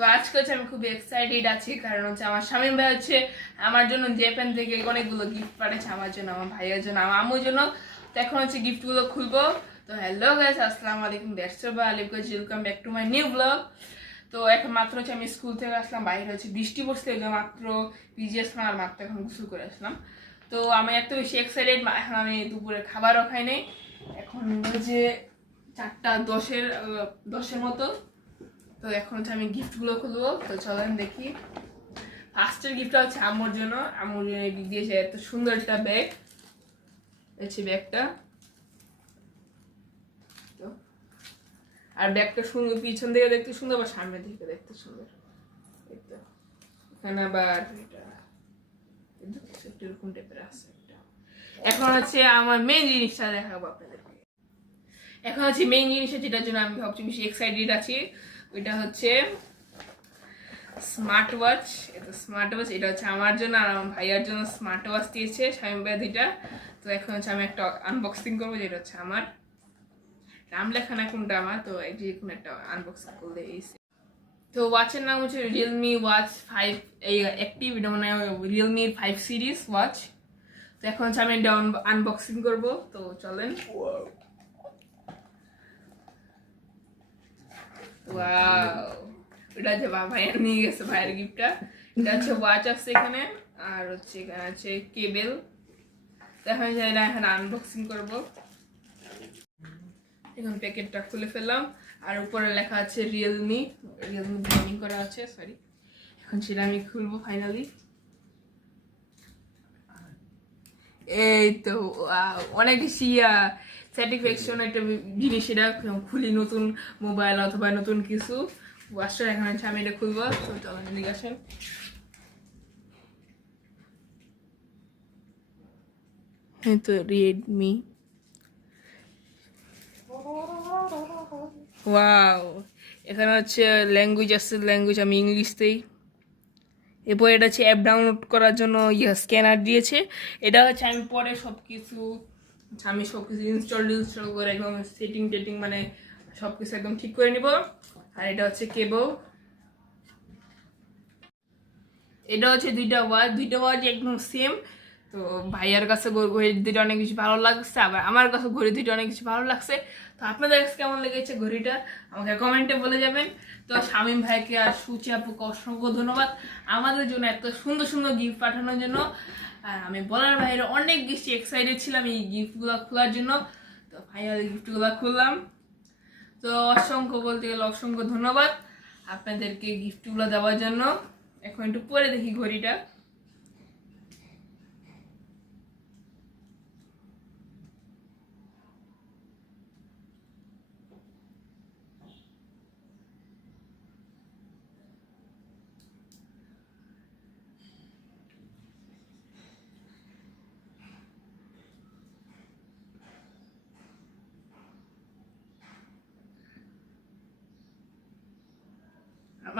তো আজকে হচ্ছে আমি খুব এক্সাইটেড আছি, কারণ হচ্ছে আমার স্বামী ভাই হচ্ছে আমার জন্য জাপান থেকে অনেকগুলো গিফট পাঠিয়েছে আমার জন্য, আমার ভাইয়ের জন্য, আমার আম্মুর জন্য। তো এখন হচ্ছে গিফটগুলো খুলবো। তো হ্যালো গাইস আসসালামু আলাইকুম দ্যাটস বা welcome back to my new vlog তো এখন মাত্র হচ্ছে আমি স্কুল থেকে আসলাম, বাইরে হচ্ছে বৃষ্টি পড়ছে মাত্র পিজিএস আর মাত্র এখন গোসল করে আসলাম। তো আমি এত বেশি এক্সাইটেড এখন আমি দুপুরে খাবারও খাই নেই। এখন যে চারটা দশের দশের মতো। তো এখন হচ্ছে আমি গিফটগুলো খুলবো, তো চলেন দেখি। ফার্স্টের গিফটটা হচ্ছে আম্মুর জন্য। আম্মুর জন্য দিয়েছে এত সুন্দর একটা ব্যাগ হচ্ছে ব্যাগটা তো। আর ব্যাগটা সুন্দর, পিছন থেকে দেখতে সুন্দর বা সামনে থেকে দেখতে সুন্দর। এখানে আবার এটা। আছে এখন হচ্ছে আমার মেন জিনিসটা দেখাবো আপনাদেরকে। এখন হচ্ছে মেইন জিনিসটা যেটার জন্য আমি সবচেয়ে বেশি এক্সাইটেড আছি ওইটা হচ্ছে স্মার্ট ওয়াচ এটা স্মার্ট ওয়াচ এটা হচ্ছে আমার জন্য আর আমার ভাইয়ার জন্য স্মার্ট ওয়াচ দিয়েছে স্বামী ভাই দুইটা তো এখন হচ্ছে আমি একটা আনবক্সিং করব, যেটা হচ্ছে আমার। নাম লেখা না কোনটা আমার? তো যে কোনো একটা আনবক্সিং করলে এই তো ওয়াচের নাম হচ্ছে রিয়েলমি ওয়াচ ফাইভ এই অ্যাক্টিভ এটা মানে রিয়েলমি ফাইভ সিরিজ ওয়াচ তো এখন হচ্ছে আমি এটা আনবক্সিং করব। তো চলেন। ওয়াও এটা হচ্ছে বা ভাইয়ের নিয়ে গেছে, ভাইয়ের গিফটটা এটা হচ্ছে ওয়াচ আছে এখানে, আর হচ্ছে এখানে আছে কেবেল দেখা যায় না এখন আনবক্সিং করব। এখন প্যাকেটটা খুলে ফেললাম, আর উপরে লেখা আছে রিয়েলমি রিয়েলমি ব্র্যান্ডিং করা আছে সরি এখন সেটা আমি খুলবো ফাইনালি এই তো অনেক বেশি স্যাটিসফ্যাকশন একটা জিনিস এটা খুলি নতুন মোবাইল অথবা নতুন কিছু। ওয়াশটা এখন হচ্ছে আমি এটা খুলবো, তো চলেন এদিকে আসেন। এই তো রেডমি ওয়াও এখানে হচ্ছে ল্যাঙ্গুয়েজ আছে ল্যাঙ্গুয়েজ আমি ইংলিশতেই এরপর এটা হচ্ছে অ্যাপ ডাউনলোড করার জন্য ইয়ে স্ক্যানার দিয়েছে। এটা হচ্ছে আমি পরে সব কিছু আমি সব কিছু ইনস্টল ইনস্টল করে একদম সেটিং টেটিং মানে সব কিছু একদম ঠিক করে নিব। আর এটা হচ্ছে কেবল এটা হচ্ছে দুইটা ওয়াচ দুইটা ওয়াচ একদম সেম তো ভাইয়ার কাছে ঘড়ি দুইটা অনেক বেশি ভালো লাগছে, আবার আমার কাছে ঘড়ি দুইটা অনেক বেশি ভালো লাগছে। তো আপনাদের কাছে কেমন লেগেছে ঘড়িটা? আমাকে কমেন্টে বলে যাবেন। তো শামীম ভাইকে আর সুচি আপুকে অসংখ্য ধন্যবাদ আমাদের জন্য এত সুন্দর সুন্দর গিফট পাঠানোর জন্য। আর আমি বলার ভাইয়ের অনেক বেশি এক্সাইটেড ছিলাম এই গিফটগুলো খোলার জন্য। তো ভাইয়ার গিফটগুলো খুললাম। তো অসংখ্য বলতে গেলে অসংখ্য ধন্যবাদ আপনাদেরকে গিফটগুলো দেওয়ার জন্য। এখন একটু পরে দেখি ঘড়িটা।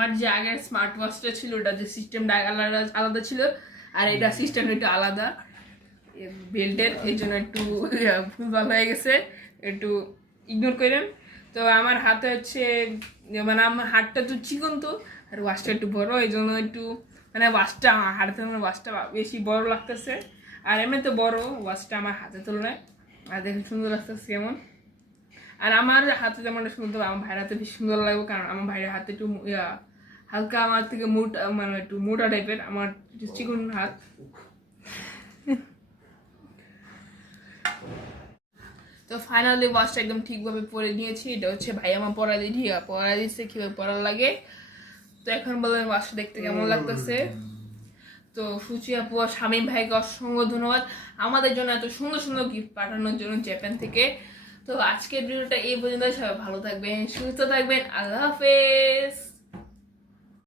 আমার যে আগের স্মার্ট ওয়াচটা ছিল ওটা যে সিস্টেমটা আলাদা আলাদা ছিল আর এটা সিস্টেম একটু আলাদা। বেল্টের এই জন্য একটু ভুলভাল হয়ে গেছে। একটু ইগনোর করেন তো আমার হাতে হচ্ছে মানে আমার হাতটা তো চিকন তো আর ওয়াশটা একটু বড় এই জন্য একটু মানে ওয়াশটা আমার হাতে তুলনায় ওয়াশটা বেশি বড় লাগতেছে। আর এমনি তো বড় ওয়াশটা আমার হাতে তুলনায়। আর দেখে সুন্দর লাগতেছে কেমন। আর আমার হাতে যেমন সুন্দর আমার ভাইয়ের হাতে বেশি সুন্দর লাগবে কারণ আমার ভাইয়ের হাতে একটু হালকা আমার থেকে মোটা মানে একটু মোটা টাইপের আমার চিকন হাত তো ফাইনালি ওয়াশটা একদম ঠিকভাবে পরে নিয়েছি, এটা হচ্ছে ভাই আমার পড়া দিদি পড়া দিচ্ছে কীভাবে পড়া লাগে। তো এখন বলেন ওয়াশটা দেখতে কেমন লাগতেছে। তো সুচি আপু আর স্বামী ভাইকে অসংখ্য ধন্যবাদ আমাদের জন্য এত সুন্দর সুন্দর গিফট পাঠানোর জন্য জাপান থেকে। তো আজকের ভিডিওটা এই পর্যন্ত সবাই ভালো থাকবেন, সুস্থ থাকবেন, আল্লাহ হাফেজ।